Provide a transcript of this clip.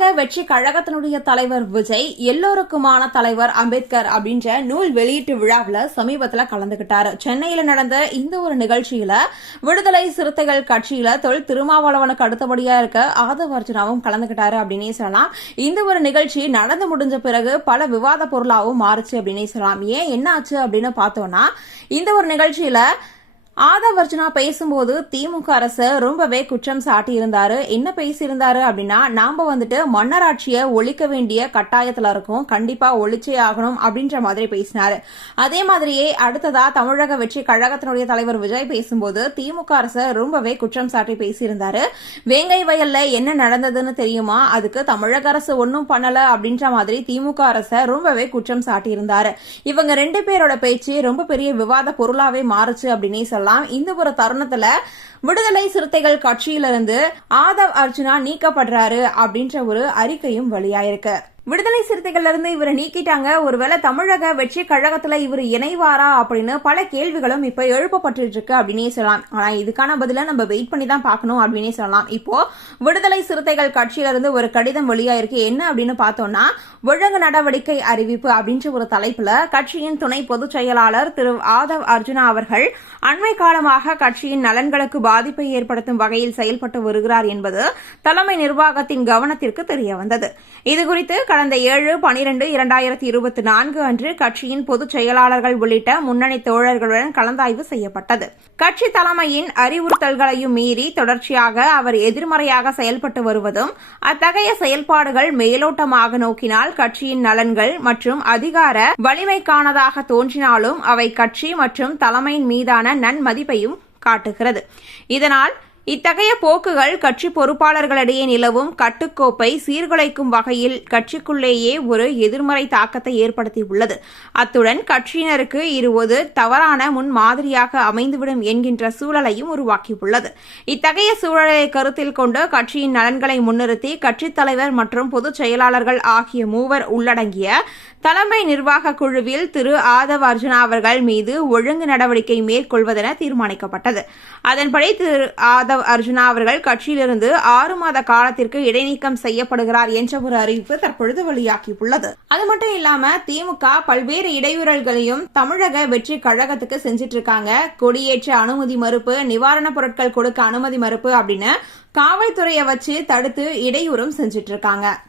தமிழக வெற்றி கழகத்தினுடைய தலைவர் விஜய் எல்லோருக்குமான தலைவர் அம்பேத்கர் அப்படின்ற நூல் வெளியீட்டு விழாவில் சமீபத்தில் கலந்துகிட்டாரு. சென்னையில் நடந்த இந்த ஒரு நிகழ்ச்சியில விடுதலை சிறுத்தைகள் கட்சியில தொல் திருமாவளவனுக்கு அடுத்தபடியா இருக்க ஆதவ அர்ஜுனாவும் கலந்துகிட்டாரு அப்படின்னே சொல்லலாம். இந்த ஒரு நிகழ்ச்சி நடந்து முடிஞ்ச பிறகு பல விவாத பொருளாகவும் மாறுச்சு அப்படின்னே சொல்லலாம். ஏன் என்ன ஆச்சு அப்படின்னு பார்த்தோம்னா, இந்த ஒரு நிகழ்ச்சியில ஆதவ அர்ஜுனா பேசும்போது திமுக அரசு ரொம்பவே குற்றம் சாட்டி இருந்தாரு. என்ன பேசியிருந்தாரு அப்படின்னா, நாம மன்னராட்சியை ஒழிக்க வேண்டிய கட்டாயத்துல இருக்கும், கண்டிப்பா ஒழிச்சே ஆகணும் அப்படின்ற மாதிரி பேசினாரு. அதே மாதிரியே அடுத்ததா தமிழக வெற்றி கழகத்தினுடைய தலைவர் விஜய் பேசும்போது திமுக அரசு ரொம்பவே குற்றம் சாட்டி பேசியிருந்தாரு. வேங்கை வயல்ல என்ன நடந்ததுன்னு தெரியுமா, அதுக்கு தமிழக அரசு ஒன்னும் பண்ணல அப்படின்ற மாதிரி திமுக அரசை ரொம்பவே குற்றம் சாட்டி இருந்தாரு. இவங்க ரெண்டு பேரோட பேச்சு ரொம்ப பெரிய விவாத பொருளாவே மாறுச்சு அப்படின்னே சொல்லலாம். இந்த ஒரு தருணத்துல விடுதலை சிறுத்தைகள் கட்சியிலிருந்து ஆதவ் அர்ஜுனா நீக்கப்படுறாரு அப்படின்ற ஒரு அறிக்கையும் வெளியாயிருக்கு. விடுதலை சிறுத்தைகள்ல இருந்து இவரை நீக்கிட்டாங்க, ஒருவேளை தமிழக வெற்றி கழகத்துல இவர் இணைவாரா அப்படின்னு பல கேள்விகளும் இப்ப எழுப்பப்பட்டு இருக்கு அப்படின்னே சொல்லலாம். ஆனா இதுக்கான பதில நம்ம வெயிட் பண்ணி தான் பார்க்கணும் அப்படின்னே சொல்லலாம். இப்போ விடுதலை சிறுத்தைகள் கட்சியில இருந்து ஒரு கடிதம் வெளியாயிருக்கு. என்ன அப்படின்னு பார்த்தோம்னா, ஒழுங்கு நடவடிக்கை அறிவிப்பு அப்படின்ற ஒரு தலைப்புல கட்சியின் துணை பொதுச் செயலாளர் திரு ஆதவ் அர்ஜுனா அவர்கள் அண்மை காலமாக கட்சியின் நலன்களுக்கு பாதிப்பை ஏற்படுத்தும் வகையில் செயல்பட்டு வருகிறார் என்பது தலைமை நிர்வாகத்தின் கவனத்திற்கு தெரிய வந்தது. இதுகுறித்து கடந்த 7/12/2024 அன்று கட்சியின் பொதுச் செயலாளர்கள் உள்ளிட்ட முன்னணி தோழர்களுடன் கலந்தாய்வு செய்யப்பட்டது. கட்சி தலைமையின் அறிவுறுத்தல்களையும் மீறி தொடர்ச்சியாக அவர் எதிர்மறையாக செயல்பட்டு வருவதும், அத்தகைய செயல்பாடுகள் மேலோட்டமாக நோக்கினால் கட்சியின் நலன்கள் மற்றும் அதிகார வலிமைக்கானதாக தோன்றினாலும் அவை கட்சி மற்றும் தலைமையின் மீதான நன்மதிப்பையும் காட்டுகிறது. இதனால் இத்தகைய போக்குகள் கட்சி பொறுப்பாளர்களிடையே நிலவும் கட்டுக்கோப்பை சீர்குலைக்கும் வகையில் கட்சிக்குள்ளேயே ஒரு எதிர்மறை தாக்கத்தை ஏற்படுத்தியுள்ளது. அத்துடன் கட்சியினருக்கு இது தவறான முன்மாதிரியாக அமைந்துவிடும் என்கின்ற சூழலையும் உருவாக்கியுள்ளது. இத்தகைய சூழலை கருத்தில் கொண்டு கட்சியின் நலன்களை முன்னிறுத்தி கட்சித் தலைவர் மற்றும் பொதுச் செயலாளர்கள் ஆகிய மூவர் உள்ளடங்கிய தலைமை நிர்வாக குழுவில் திரு ஆதவ் அர்ஜுனா அவர்கள் மீது ஒழுங்கு நடவடிக்கை மேற்கொள்வதென தீர்மானிக்கப்பட்டது. அதன்படி திரு ஆதவ் அர்ஜுனா அவர்கள் கட்சியிலிருந்து 6 மாத காலத்திற்கு இடைநீக்கம் செய்யப்படுகிறார் என்ற ஒரு அறிவிப்பு தற்பொழுது வெளியாகியுள்ளது. அது மட்டும் இல்லாம திமுக பல்வேறு இடையூறல்களையும் தமிழக வெற்றி கழகத்துக்கு செஞ்சிட்டு இருக்காங்க. கொடியேற்ற அனுமதி மறுப்பு, நிவாரணப் பொருட்கள் கொடுக்க அனுமதி மறுப்பு அப்படின்னு காவல்துறையை வச்சு தடுத்து இடையூறும் செஞ்சிட்டு இருக்காங்க.